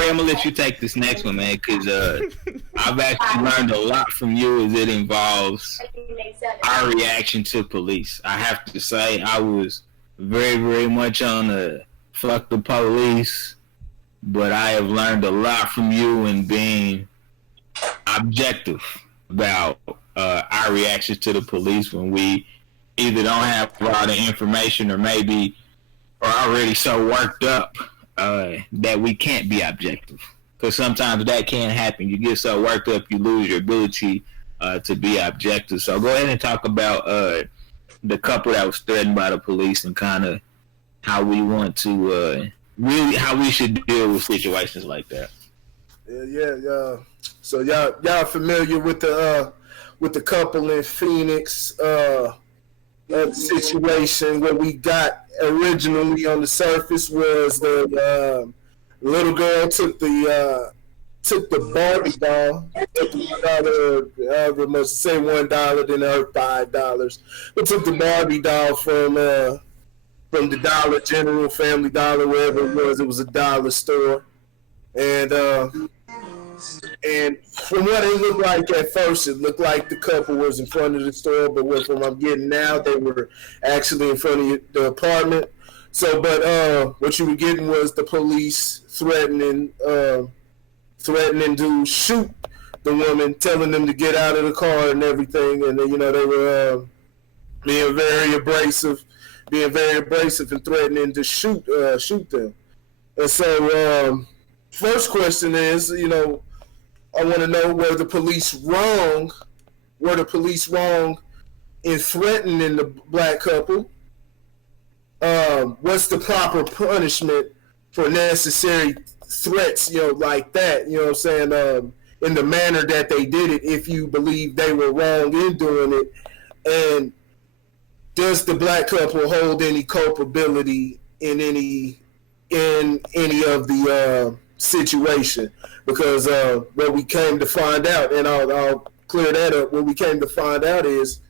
Corey, I'm gonna let you take this next one, man, because I've actually learned a lot from you as it involves our reaction to police. I have to say, I was very, very much on the fuck the police, but I have learned a lot from you in being objective about our reactions to the police when we either don't have a lot of information or maybe are already so worked up that we can't be objective. Because sometimes that can happen. You get so worked up, you lose your ability to be objective. So go ahead and talk about the couple that was threatened by the police and kind of how we want to really how we should deal with situations like that. Yeah. So y'all familiar with the couple in Phoenix situation? What we got originally on the surface was the little girl took the Barbie doll, took $1, however much, say $1, then her $5, but took the Barbie doll from the Dollar General, Family Dollar, wherever it was a dollar store, and from what it looked like at first, it looked like the couple was in front of the store, but from what I'm getting now, they were actually in front of the apartment. So, but what you were getting was the police threatening to shoot the woman, telling them to get out of the car and everything, and then, they were being very abrasive and threatening to shoot them. And so, first question is, I want to know, were the police wrong in threatening the black couple? What's the proper punishment for necessary threats, like that, you know what I'm saying, in the manner that they did it, if you believe they were wrong in doing it? And does the black couple hold any culpability in any of the situation? Because what we came to find out, and I'll clear that up, what we came to find out is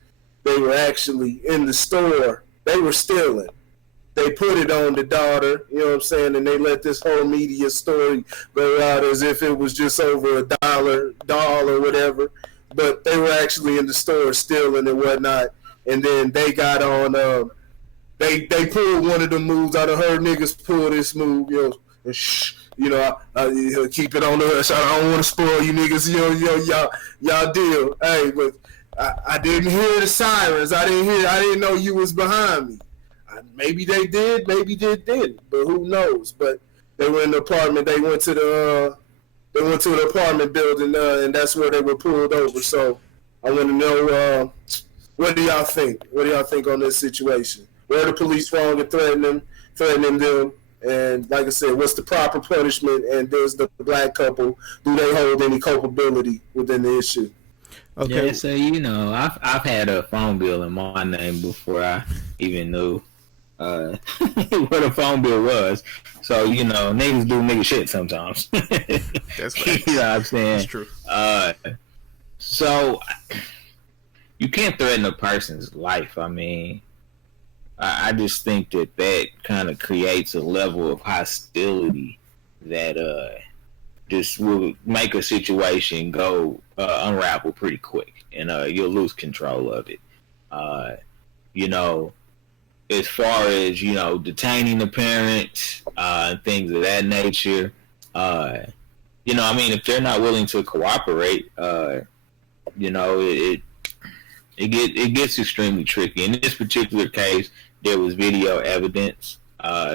they were actually in the store. They were stealing. They put it on the daughter, you know what I'm saying, and they let this whole media story go out as if it was just over $1 doll or whatever. But they were actually in the store stealing and whatnot. And then they got on, they pulled one of the moves. I done heard niggas pull this move, keep it on the hush. I don't want to spoil you niggas, y'all deal. Hey, but I didn't hear the sirens. I didn't know you was behind me. Maybe they did, maybe they didn't, but who knows? But they were in the apartment. They went to the apartment building, and that's where they were pulled over. So I want to know, what do y'all think? What do y'all think on this situation? Were the police wrong in threatening them? And like I said, what's the proper punishment? And does the black couple, do they hold any culpability within the issue? Okay. Yeah, so I've had a phone bill in my name before I even knew what a phone bill was. So niggas do nigga shit sometimes. That's right. You know what I'm saying? That's true. So you can't threaten a person's life. I mean, I just think that kind of creates a level of hostility that just will make a situation go unravel pretty quick, and you'll lose control of it. As far as detaining the parents and things of that nature, if they're not willing to cooperate, it gets extremely tricky. In this particular case, there was video evidence,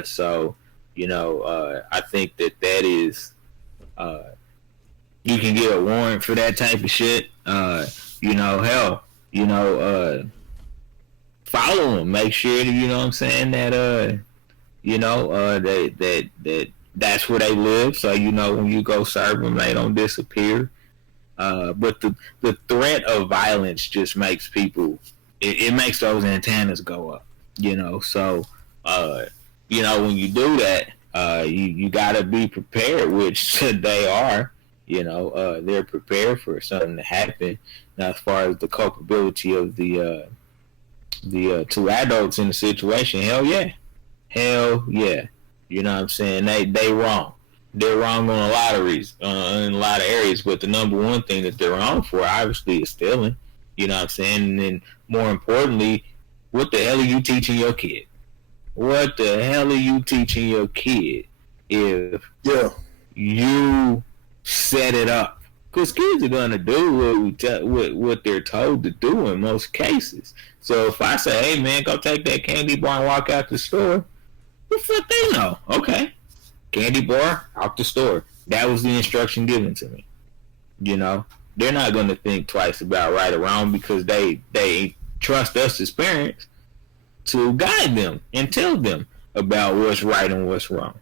so I think that is you can get a warrant for that type of shit. Follow them. Make sure that that that's where they live. So when you go serve them, they don't disappear. But the threat of violence just makes people. It makes those antennas go up. So when you do that, you gotta be prepared, which they are. They're prepared for something to happen. Now, as far as the culpability of the two adults in the situation, hell yeah. You know what I'm saying? They wrong. They're wrong on a lot of reasons, in a lot of areas. But the number one thing that they're wrong for, obviously, is stealing. You know what I'm saying? And then, more importantly, what the hell are you teaching your kid? What the hell are you teaching your kid if you set it up? Because kids are gonna do what they're told to do in most cases. So if I say, "Hey man, go take that candy bar and walk out the store," the fuck they know? Okay, candy bar out the store. That was the instruction given to me. You know, they're not gonna think twice about right or wrong because they trust us as parents to guide them and tell them about what's right and what's wrong.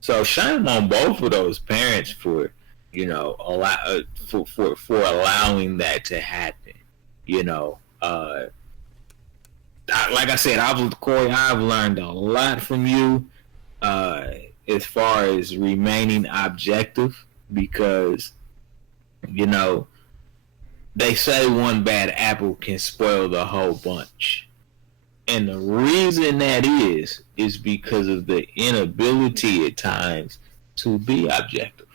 So shame on both of those parents for, you know, for allowing that to happen. You know, like I said, Corey, I've learned a lot from you as far as remaining objective because, you know, they say one bad apple can spoil the whole bunch. And the reason that is because of the inability at times to be objective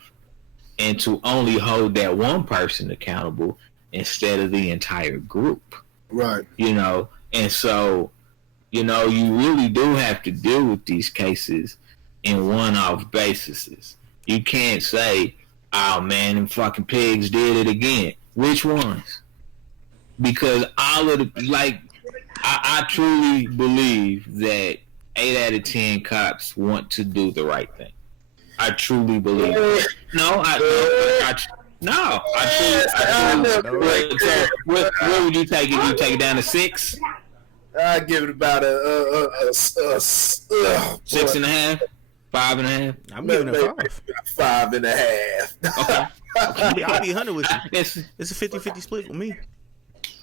and to only hold that one person accountable instead of the entire group. Right. You know, and so, you know, you really do have to deal with these cases in one-off bases. You can't say, "Oh man, them fucking pigs did it again." Which ones? Because all of the, like, I truly believe that 8 out of 10 cops want to do the right thing. I truly believe that. I truly. So what would you take it? You take it down to 6? I give it about a 6.5, 5.5. I'm giving it 5. 5.5. Okay. I'll be 100 with you. It's a 50-50 split with me.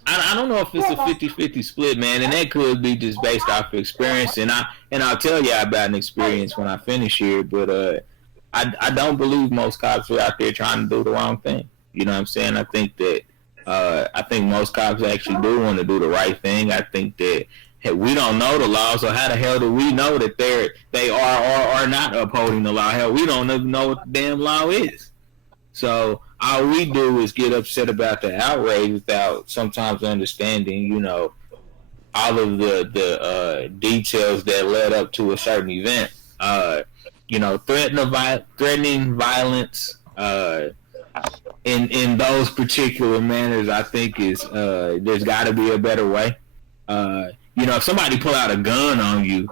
I don't know if it's a 50-50 split, man, and that could be just based off experience, and I'll tell you about an experience when I finish here, but I don't believe most cops are out there trying to do the wrong thing. You know what I'm saying? I think most cops actually do want to do the right thing. I think that we don't know the law, so how the hell do we know that they are or are not upholding the law? Hell, we don't even know what the damn law is. So all we do is get upset about the outrage without sometimes understanding, you know, all of the details that led up to a certain event. You know, threatening violence in those particular manners, I think is there's got to be a better way. You know, if somebody pull out a gun on you,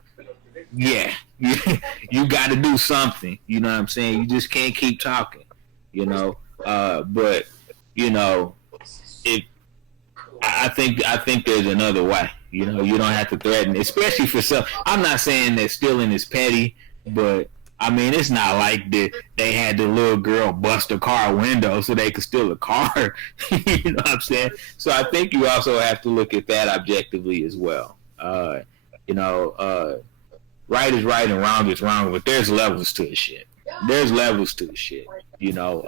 yeah, you got to do something. You know what I'm saying? You just can't keep talking. You know, but you know, I think there's another way. You know, you don't have to threaten, especially for some. I'm not saying that stealing is petty, but I mean, it's not like they had the little girl bust a car window so they could steal a car. You know what I'm saying? So I think you also have to look at that objectively as well. You know, right is right and wrong is wrong, but there's levels to the shit. There's levels to the shit. You know,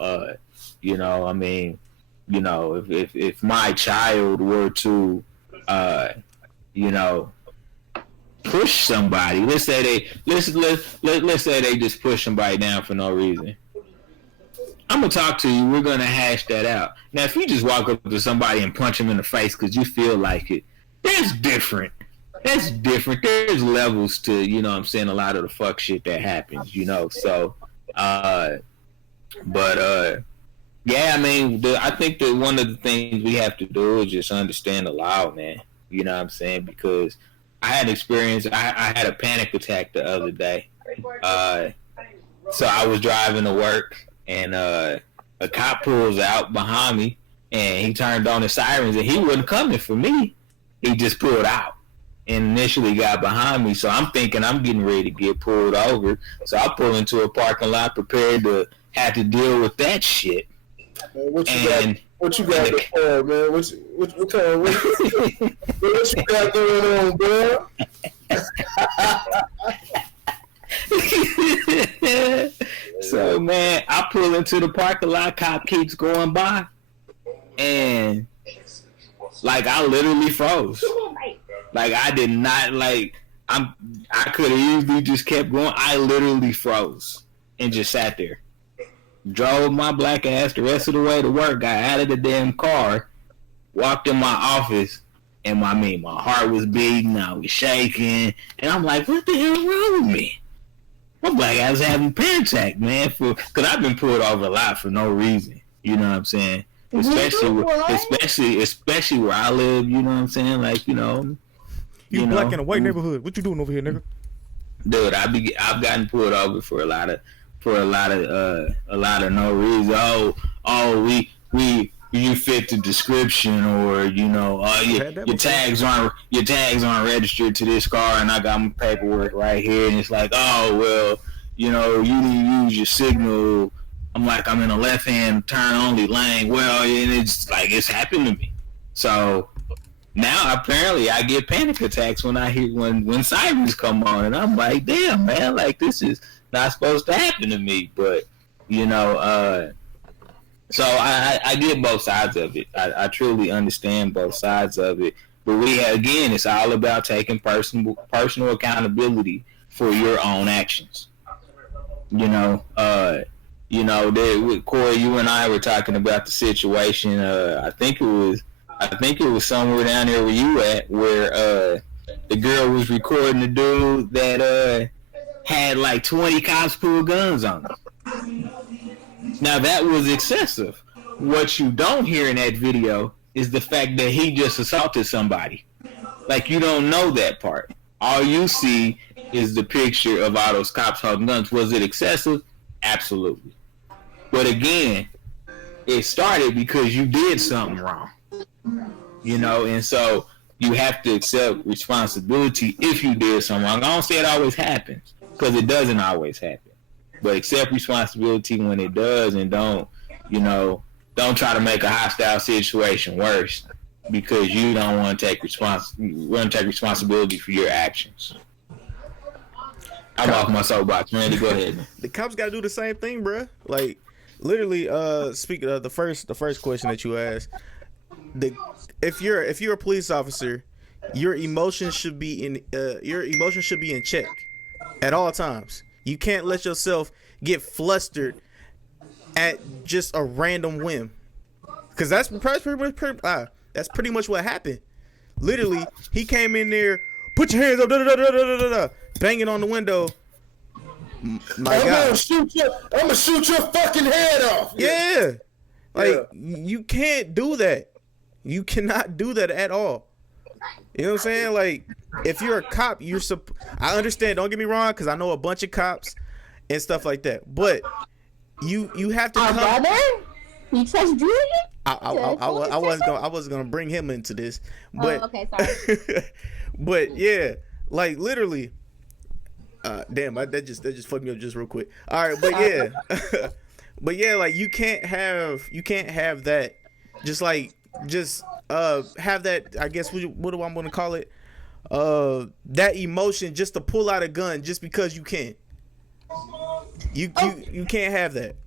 I mean, you know, if my child were to, you know, push somebody, let's say they just push somebody down for no reason, I'm gonna talk to you. We're gonna hash that out. Now, if you just walk up to somebody and punch them in the face because you feel like it, that's different. That's different. There's levels to, you know what I'm saying, a lot of the fuck shit that happens, you know. So, yeah, I mean, I think that one of the things we have to do is just understand the law, man. You know what I'm saying? Because I had experience. I had a panic attack the other day. So I was driving to work, and a cop pulls out behind me, and he turned on the sirens, and he wasn't coming for me. He just pulled out and initially got behind me. So I'm thinking I'm getting ready to get pulled over. So I pull into a parking lot prepared to have to deal with that shit. Man, what you got man? What you got going on, bro? So, man, I pull into the parking lot, cop keeps going by, and, like, I literally froze. Like, I did not, like, I could have easily just kept going. I literally froze and just sat there. drove my black ass the rest of the way to work, got out of the damn car, walked in my office, and my heart was beating, I was shaking, and I'm like, what the hell wrong with me? My black ass having panic attack, man, because I've been pulled over a lot for no reason. You know what I'm saying? Especially where I live. You know what I'm saying? Like, you black in a white neighborhood. What you doing over here, nigga? Dude, I've gotten pulled over for a lot of no reason. You fit the description, or your tags aren't registered to this car, and I got my paperwork right here, and it's like, oh well, you need to use your signal. I'm like, I'm in a left-hand turn only lane. Well, and it's like, it's happened to me. So now apparently I get panic attacks when I hear when sirens come on, and I'm like, damn, man, like this is not supposed to happen to me. But so I get both sides of it. I truly understand both sides of it. But again, it's all about taking personal accountability for your own actions. Corey, you and I were talking about the situation. I think it was somewhere down there where you at, where the girl was recording the dude that had like 20 cops pull guns on him. Now that was excessive. What you don't hear in that video is the fact that he just assaulted somebody. Like, you don't know that part. All you see is the picture of all those cops holding guns. Was it excessive? Absolutely. But again, it started because you did something wrong. And so you have to accept responsibility if you did something wrong. I don't say it always happens, because it doesn't always happen. But accept responsibility when it does, and don't try to make a hostile situation worse because you don't want to take responsibility for your actions. I'm off my soapbox, man. Go ahead. The cops gotta do the same thing, bro. Like, literally, speaking of the first question that you asked, if you're a police officer, your emotions should be in check at all times. You can't let yourself get flustered at just a random whim, because that's pretty much what happened. Literally, he came in there, put your hands up, banging on the window. My God, I'm gonna shoot your fucking head off. Yeah, you can't do that. You cannot do that at all. You know what I'm saying? Like, if you're a cop, I understand. Don't get me wrong, because I know a bunch of cops and stuff like that. But you have to. Brother, you trust Julian? I wasn't gonna bring him into this, but okay, sorry. But yeah, like literally, damn, that just fucked me up just real quick. All right, but yeah, but yeah, like you can't have that. Just have that. I guess what do I want to call it? That emotion just to pull out a gun just because you can. You can't have that.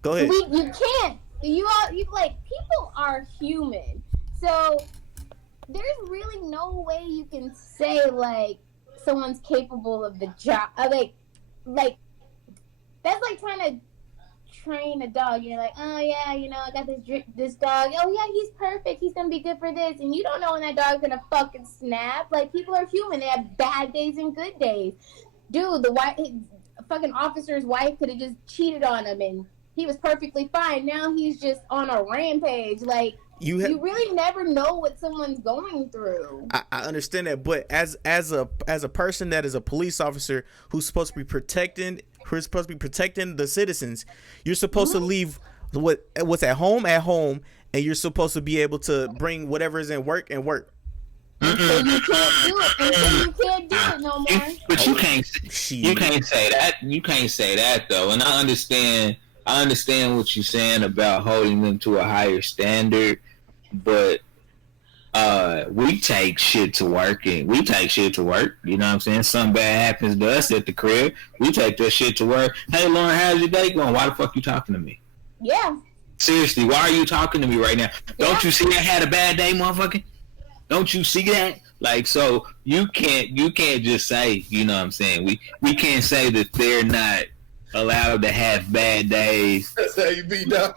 Go ahead. You can't. You like, people are human, so there's really no way you can say like someone's capable of the job. Like that's like trying to train a dog. You're like, oh yeah, I got this dog. Oh yeah, he's perfect. He's gonna be good for this. And you don't know when that dog's gonna fucking snap. Like, people are human. They have bad days and good days. Dude, fucking officer's wife could have just cheated on him, and he was perfectly fine. Now he's just on a rampage. Like, you really never know what someone's going through. I understand that, but as a person that is a police officer who's supposed to be protecting the citizens, you're supposed to leave what's at home, and you're supposed to be able to bring whatever is in work and work. So you can't do it no more. But you can't say that. You can't say that though. And I understand what you're saying about holding them to a higher standard, but we take shit to work, you know what I'm saying? Something bad happens to us at the crib, we take that shit to work. Hey Lauren, how's your day going? Why the fuck you talking to me? Yeah. Seriously, why are you talking to me right now? Don't you see I had a bad day, motherfucker? Don't you see that? Like, so you can't just say, you know what I'm saying? We can't say that they're not allowed to have bad days. That's how you be down.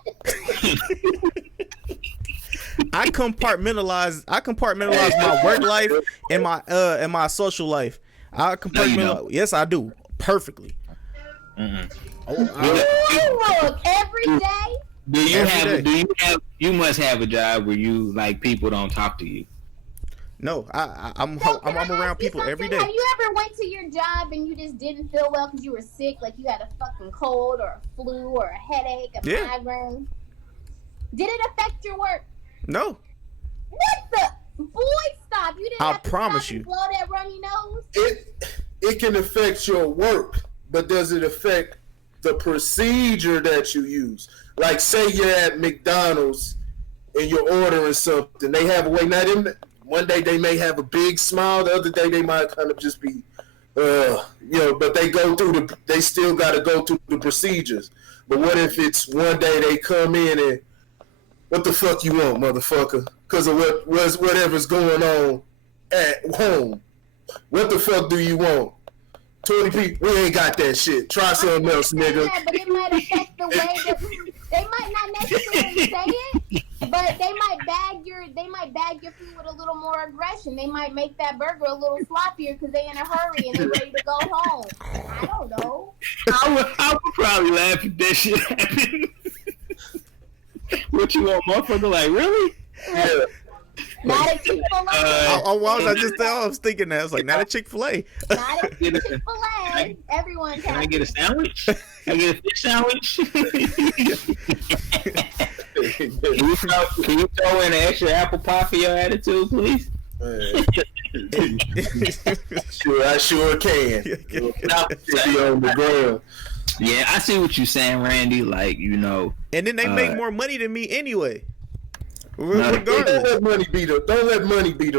I compartmentalize my work life and my social life. I compartmentalize. Yes, I do perfectly. Look, every day. You must have a job where you like people don't talk to you. No, I'm around people every day. Have you ever went to your job and you just didn't feel well because you were sick, like you had a fucking cold or a flu or a headache, migraine? Did it affect your work? No. What the? Boy, stop! You didn't. I have to promise stop you. And blow that runny nose. It can affect your work, but does it affect the procedure that you use? Like, say you're at McDonald's and you're ordering something. They have a way. Now, one day they may have a big smile. The other day they might kind of just be, but they still got to go through the procedures. But what if it's one day they come in and, what the fuck you want, motherfucker? Because of whatever's going on at home. What the fuck do you want? 20 people, we ain't got that shit. Try something else, nigga. Yeah, but it might affect the way that they might not necessarily say it, but they might bag your food with a little more aggression. They might make that burger a little sloppier because they in a hurry and they ready to go home. I don't know. I would probably laugh if that shit happened. What you want, motherfucker? Like, really? Yeah. Not a Chick-fil-A. I was thinking that. I was like, not a Chick-fil-A. Not a Chick-fil-A. Everyone's Can I happy. get a sandwich? Can I get a fish sandwich? Can you throw in an extra apple pie for your attitude, please? Sure, I sure can. On the ground. Yeah, I see what you're saying, Randy. Like, you know. And then they make more money than me anyway. Don't let money be the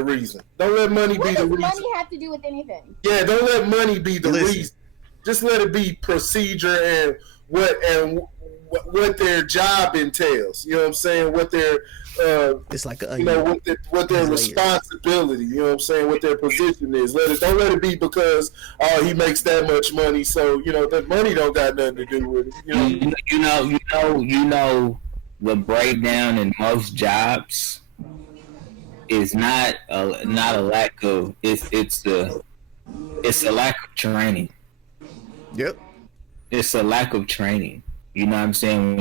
reason. Don't let money be the reason. What does money have to do with anything? Yeah, don't let money be the reason. Just let it be procedure and what their job entails. You know what I'm saying? What their it's like what their responsibility. You know what I'm saying? What their position is. Don't let it be because he makes that much money, so that money don't got nothing to do with it. You know. The breakdown in most jobs is not a lack of it's a lack of training. Yep. It's a lack of training. You know what I'm saying?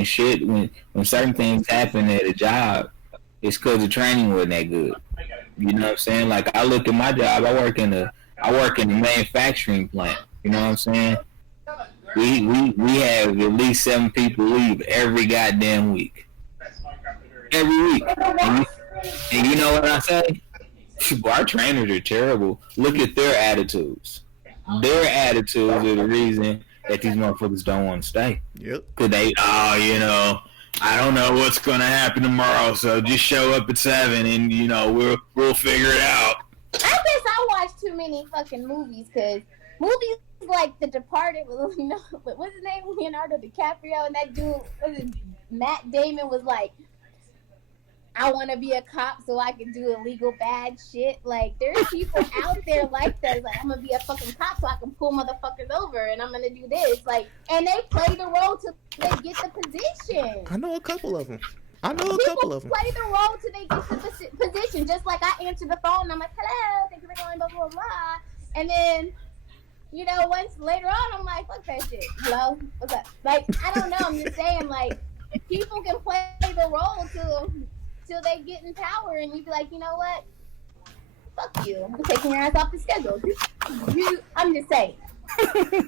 When certain things happen at a job, it's because the training wasn't that good. You know what I'm saying? Like, I look at my job. I work in the manufacturing plant. You know what I'm saying? We have at least 7 people leave every goddamn week. Every week. And you know what I say? Our trainers are terrible. Look at their attitudes. Their attitudes are the reason that these motherfuckers don't want to stay. Yep. Because I don't know what's going to happen tomorrow, so just show up at 7 and, we'll figure it out. I guess I watch too many fucking movies, because movies like The Departed, what's his name? Leonardo DiCaprio, and that dude, Matt Damon was like, I want to be a cop so I can do illegal bad shit. Like, there's people out there like that. Like, I'm going to be a fucking cop so I can pull motherfuckers over and I'm going to do this. Like, and they play the role till they get the position. I know a couple of them. Play the role till they get the position. Just like I answer the phone and I'm like, hello, thank you for calling, blah, blah, blah. And then, once later on, I'm like, fuck that shit. Hello? What's up? Like, I don't know. I'm just saying, like, people can play the role till they get in power, and you be like, you know what? Fuck you. I'm taking your ass off the schedule. I'm just saying.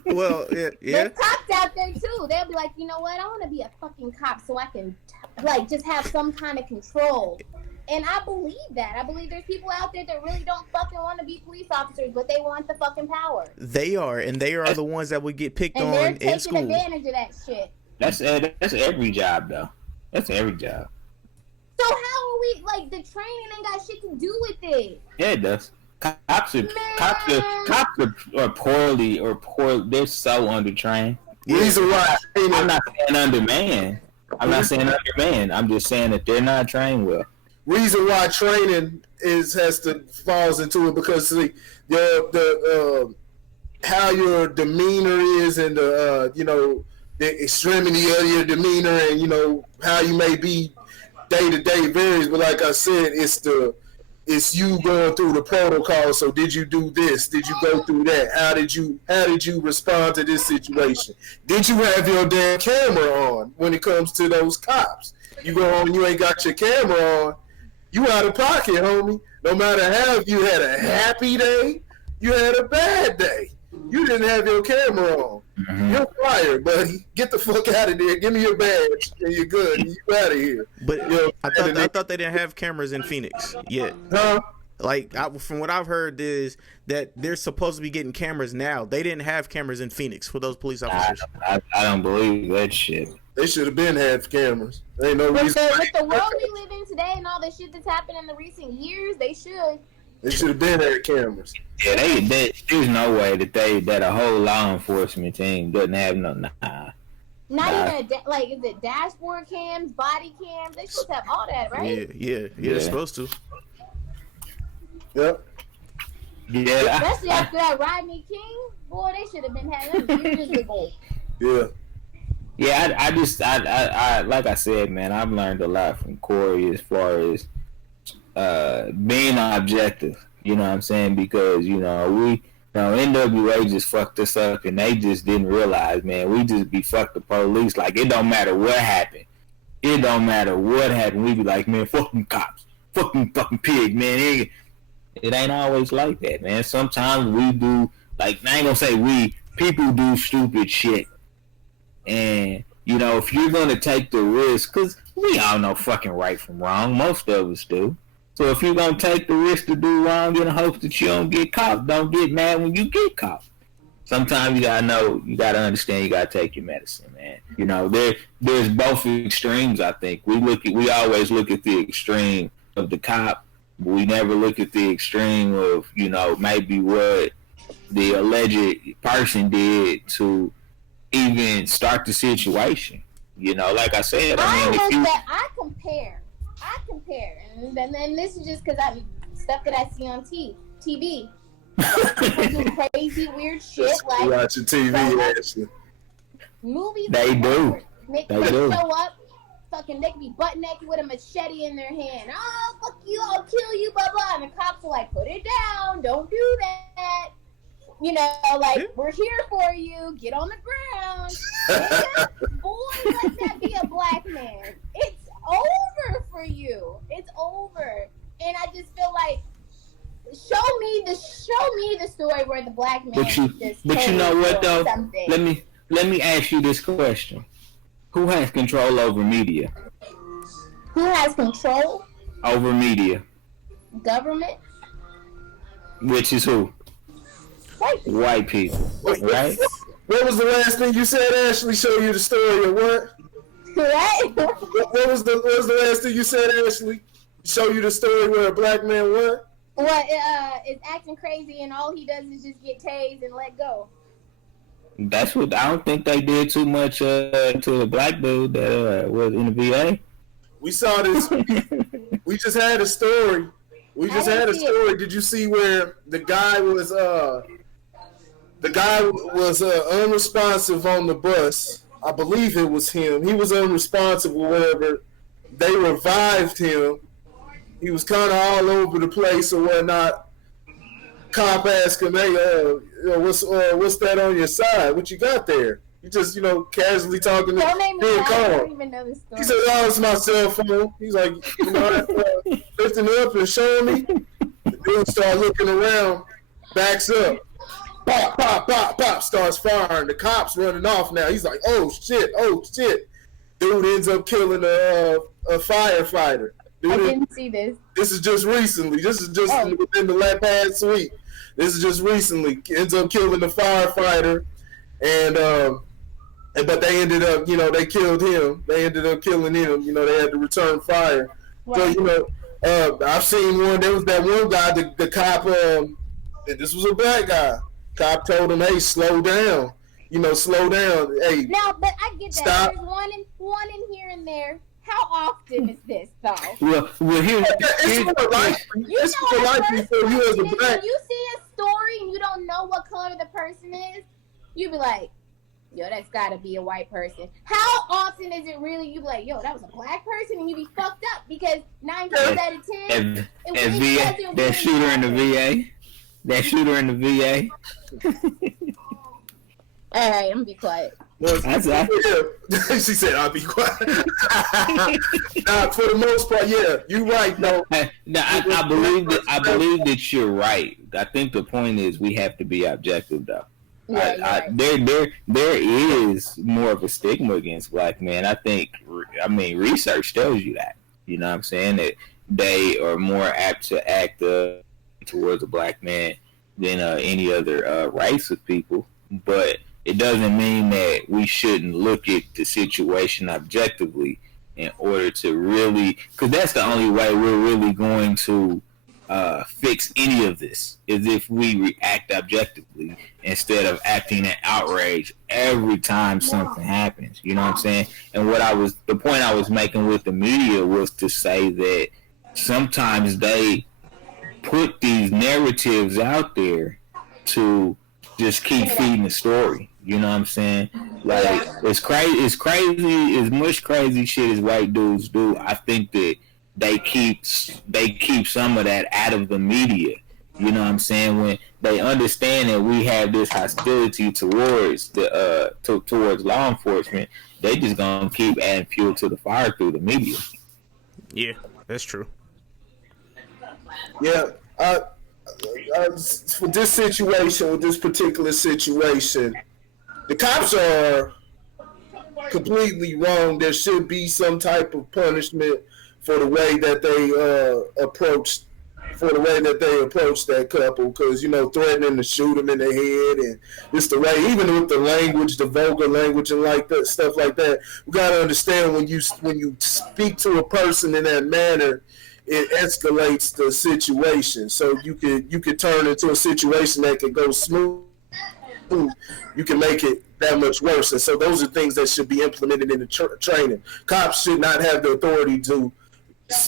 Well, yeah. There's cops out there too. They'll be like, you know what? I want to be a fucking cop so I can, just have some kind of control. And I believe that. I believe there's people out there that really don't fucking want to be police officers, but they want the fucking power. They are the ones that would get picked on in school. And they're taking advantage of that shit. That's every job, though. That's every job. So how are we, the training ain't got shit to do with it? Yeah, it does. Cops are poorly, they're so undertrained. Reason why I'm not saying undermanned. I'm just saying that they're not trained well. Reason why training falls into it, because how your demeanor is and the extremity of your demeanor and you know how you may be day to day varies. But like I said, it's you going through the protocol. So did you do this? Did you go through that? How did you respond to this situation? Did you have your damn camera on when it comes to those cops? You go on, you ain't got your camera on, you out of pocket, homie. No matter how you had a happy day, you had a bad day. You didn't have your camera on. Mm-hmm. You're fired, buddy. Get the fuck out of there. Give me your badge, and you're good. You out of here. But you know, I thought they didn't have cameras in Phoenix yet. Huh? Like from what I've heard is that they're supposed to be getting cameras now. They didn't have cameras in Phoenix for those police officers. I don't believe that shit. They should have been had cameras. There ain't no reason. With the world we live in today and all the shit that's happened in the recent years, they should. They should have been had cameras. Yeah, there's no way that a whole law enforcement team doesn't have no. Not even is it dashboard cams, body cams? They supposed to have all that, right? Yeah. They're supposed to. Yep. Yeah. Especially after that Rodney King, boy, they should have been having them years ago. Yeah. Yeah, I like I said, man, I've learned a lot from Corey as far as being objective. You know what I'm saying? Because NWA just fucked us up, and they just didn't realize, man. We just be fuck the police. Like it don't matter what happened. It don't matter what happened. We be like, man, fucking cops, fucking pig, man. It ain't always like that, man. Sometimes we do. Like I ain't gonna say people do stupid shit. And, if you're going to take the risk, because we all know fucking right from wrong. Most of us do. So if you're going to take the risk to do wrong in hopes that you don't get caught, don't get mad when you get caught. Sometimes you got to understand, you got to take your medicine, man. There's both extremes, I think. We always look at the extreme of the cop, but we never look at the extreme of, maybe what the alleged person did to even start the situation. Like I said, I compare, and then this is just because I'm stuff that I see on TV. Do crazy weird shit like watching TV, actually. Movies. They do. They show up, fucking, they can be butt naked with a machete in their hand. Oh, fuck you! I'll kill you, blah blah. And the cops are like, put it down, don't do that. We're here for you. Get on the ground. Yeah, boy, let that be a black man. It's over for you. It's over. And I just feel like, show me the story where the black man. But you know what though? Something. Let me ask you this question: who has control over media? Who has control over media? Government. Which is who? White people, right? What was the last thing you said, Ashley? Show you the story of what? What was the last thing you said, Ashley? Show you the story where a black man what? Is acting crazy and all he does is just get tased and let go. That's what I don't think they did too much to the black dude that was in the VA. We saw this. We just had a story. Did you see where the guy was unresponsive on the bus? I believe it was him. He was unresponsive or whatever. They revived him. He was kind of all over the place or whatnot. Cop asked him, "Hey, what's that on your side? What you got there?" He just, casually talking to him. I don't even know this story. He said, "Oh, it's my cell phone." He's like, lifting it up and showing me. The dude started looking around, backs up. Pop, pop, pop, pop, starts firing. The cop's running off now. He's like, oh, shit. Dude ends up killing a firefighter. Dude, I didn't see this. This is just recently. This is just within the past week. This is just recently. Ends up killing the firefighter. But they ended up, they killed him. They ended up killing him. They had to return fire. Wow. So, I've seen one. There was that one guy, the cop, this was a black guy. Cop told him, "Hey, slow down. Slow down. Hey." No, but I get that. Stop. There's one in here and there. How often is this, though? Well, it's for life. It's for life before you as a black. When you see a story and you don't know what color the person is, you be like, yo, that's gotta be a white person. How often is it really you be like, yo, that was a black person, and you be fucked up because 9 times out of 10, that shooter in the VA, that shooter in the VA. All right, I'm gonna be quiet. She said, "I'll be quiet." Nah, for the most part, yeah, you're right. No, I believe that you're right. I think the point is we have to be objective, though. Yeah, there is more of a stigma against black men. I mean, research tells you that. You know what I'm saying? That they are more apt to act towards a black man than any other race of people. But it doesn't mean that we shouldn't look at the situation objectively in order to really, because that's the only way we're really going to fix any of this, is if we react objectively instead of acting in outrage every time something happens. You know what I'm saying? And the point I was making with the media was to say that sometimes they put these narratives out there to just keep feeding the story. You know what I'm saying? Like, it's crazy, as much crazy shit as white dudes do. I think that they keep some of that out of the media. You know what I'm saying? When they understand that we have this hostility towards towards law enforcement, they just gonna keep adding fuel to the fire through the media. Yeah, that's true. Yeah, for this situation, with this particular situation, the cops are completely wrong. There should be some type of punishment for the way that they approached that couple, because threatening to shoot them in the head, and just the way, even with the language, the vulgar language and like that stuff like that, we gotta understand when you speak to a person in that manner, it escalates the situation. So you could turn into a situation that could go smooth. You can make it that much worse. And so those are things that should be implemented in the training. Cops should not have the authority to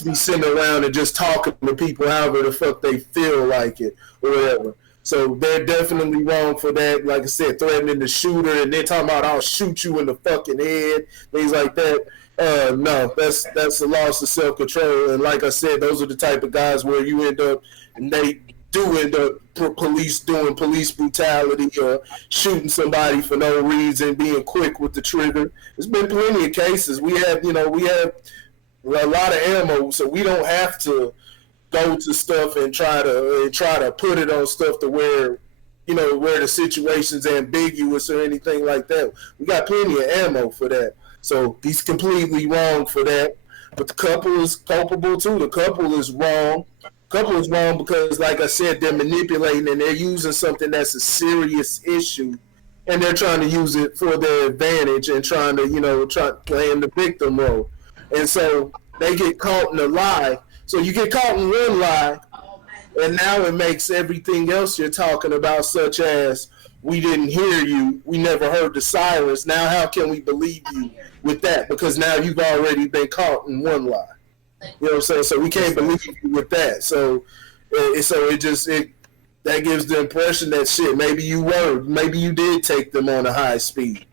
be sitting around and just talking to people however the fuck they feel like it or whatever. So they're definitely wrong for that. Like I said, threatening the shooter and then talking about I'll shoot you in the fucking head, things like that. No, that's a loss of self-control. And like I said, those are the type of guys where you end up, and they do end up doing police brutality or shooting somebody for no reason, being quick with the trigger. There's been plenty of cases. We have a lot of ammo, so we don't have to go to stuff and try to put it on stuff to where the situation's ambiguous or anything like that. We got plenty of ammo for that. So he's completely wrong for that. But the couple is culpable too. The couple is wrong. Couple is wrong because, like I said, they're manipulating and they're using something that's a serious issue, and they're trying to use it for their advantage and trying to, playing the victim role. And so they get caught in a lie. So you get caught in one lie, and now it makes everything else you're talking about, such as we didn't hear you, we never heard the silence. Now how can we believe you with that? Because now you've already been caught in one lie. You know what I'm saying? So we can't believe you with that. So that gives the impression that shit, maybe you did take them on a high speed.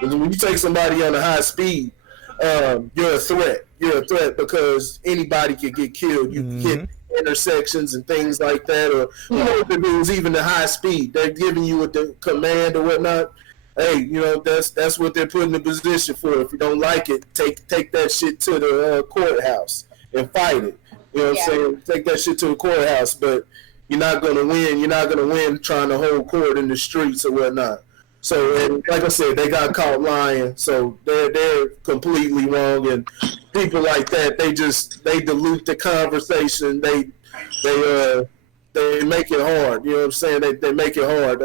Because when you take somebody on a high speed, you're a threat. You're a threat because anybody could get killed. You can hit intersections and things like that, or if it was even the high speed, they're giving you the command or whatnot. Hey, that's what they're put in the position for. If you don't like it, take that shit to the courthouse and fight it. You know what I'm saying? Take that shit to the courthouse, but you're not gonna win. You're not gonna win trying to hold court in the streets or whatnot. So, and like I said, they got caught lying, so they're completely wrong. And people like that, they dilute the conversation. They make it hard. You know what I'm saying? They make it hard.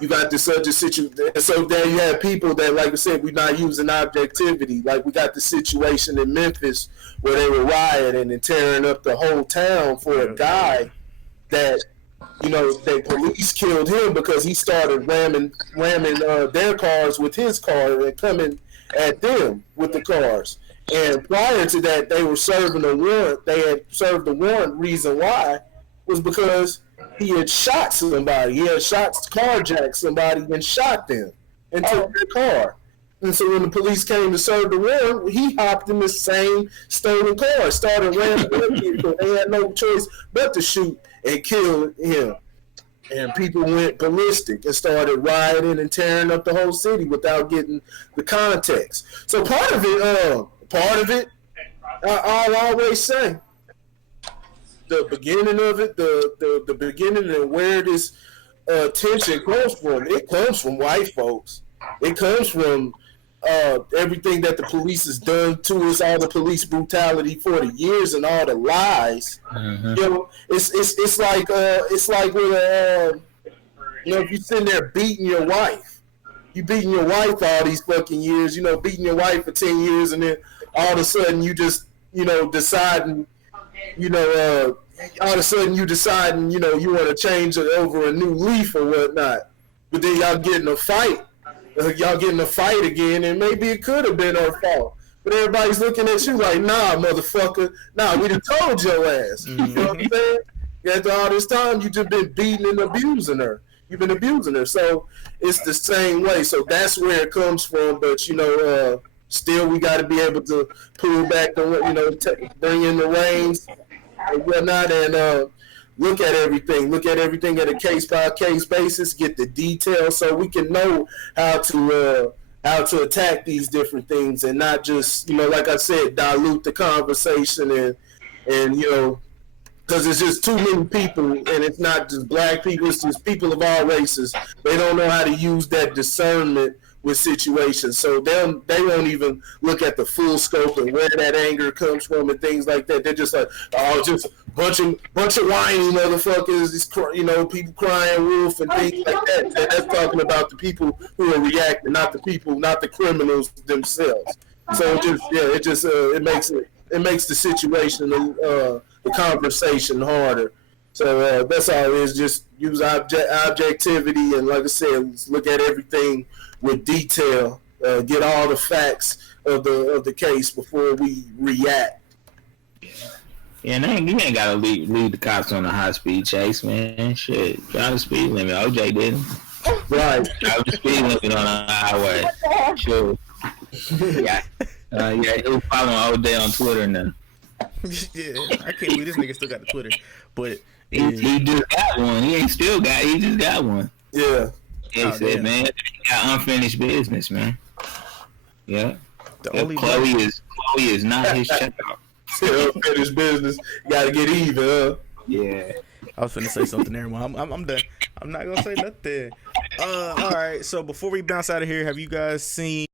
You got this such a situation. So there you have people that, like I said, we're not using objectivity. Like we got the situation in Memphis where they were rioting and tearing up the whole town for a guy that, the police killed him because he started ramming their cars with his car and coming at them with the cars. And prior to that, they were serving a warrant. They had served a warrant. Reason why was because he had shot somebody. He had carjacked somebody and shot them. and took their car. And so when the police came to serve the warrant, he hopped in the same stolen car, started ramming people. They had no choice but to shoot and kill him. And people went ballistic and started rioting and tearing up the whole city without getting the context. So part of it, I'll always say, the beginning of it, the beginning and where this tension comes from, it comes from white folks. It comes from everything that the police has done to us, all the police brutality for the years and all the lies. Mm-hmm. You know, it's like with you know, if you're sitting there beating your wife, you beating your wife all these fucking years, you know, beating your wife for 10 years, and then all of a sudden you just, you know, deciding, you know, all of a sudden you deciding, you know, you want to change it over a new leaf or whatnot, but then y'all get in a fight. Y'all getting a fight again, and maybe it could have been her fault. But everybody's looking at you like, nah, motherfucker. Nah, we done told your ass. You know what I'm saying? After all this time, you just been beating and abusing her. You've been abusing her. So it's the same way. So that's where it comes from. But, you know, still we got to be able to pull back, you know, bring in the reins and whatnot, and look at everything at a case-by-case basis, get the details so we can know how to attack these different things and not just, you know, like I said, dilute the conversation and you know, because it's just too many people, and it's not just black people, it's just people of all races. They don't know how to use that discernment with situations, so they won't even look at the full scope and where that anger comes from and things like that. They're just like, oh, just bunch of whiny motherfuckers, you know, people crying wolf and things like that. That's talking about the people who are reacting, not the criminals themselves. So it makes the situation, the conversation harder. So that's all it is. Just use objectivity, and like I said, look at everything with detail. Get all the facts of the case before we react. Yeah, you ain't gotta leave the cops on a high speed chase, man. Shit, drive the speed limit. OJ didn't. Right. Drive the speed limit on the highway. Sure. Yeah. He'll follow OJ on Twitter now. Yeah, I can't believe this nigga still got the Twitter, but he just got one. He just got one. Yeah. He said, man, he got unfinished business, man. Yeah. Chloe is not his child. Unfinished business. Gotta get even, huh? Yeah. I was finna say something there, man. I'm done. I'm not gonna say nothing. All right. So before we bounce out of here, have you guys seen